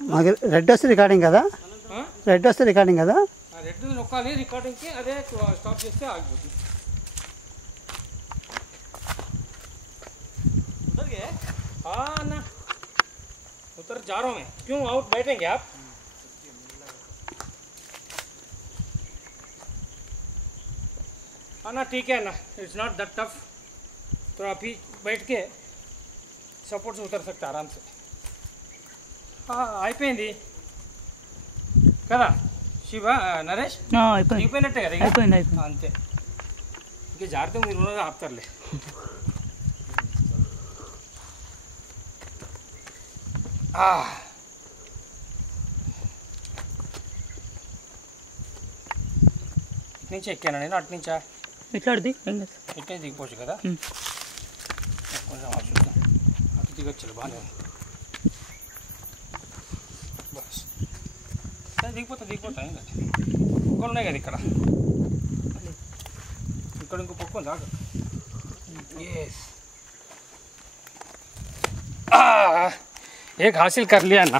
మాకు రెడ్ వస్తే రికార్డింగ్ కదా, రెడ్ వస్తే రికార్డింగ్ కదా, రెడ్ నొక్కాలి రికార్డింగ్కి, అదే స్టాప్ చేస్తే ఆగిపోతుంది. हाँ ना उतर जा रहा हूँ मैं. क्यों आउट बैठेंगे आप? हाँ ना ठीक है ना, इट्स नॉट दैट टफ. तो आप ही बैठ के सपोर्ट से उतर सकते आराम से. हाँ అయిపోయింది కదా శివ నరేష్, అయిపోయినట్టే కదా, అయిపోయింది అంతే. ఇంకా జాగ్రత్తగా మీరు ఉన్నది ఆపుతారులే. ఇటు నుంచి ఎక్కాను నేను, అటు నుంచా ఇట్లాంటిది ఇట్నే దిగిపోవచ్చు కదా. కొంచెం అటు దిగొచ్చు బాగానే. బస్ దిగిపోతా ఇంకా కుక్కలు ఉన్నాయి కదా ఇక్కడ, ఇక్కడ ఇంకో కుక్క ఉంది. एक हासिल कर लिया ना.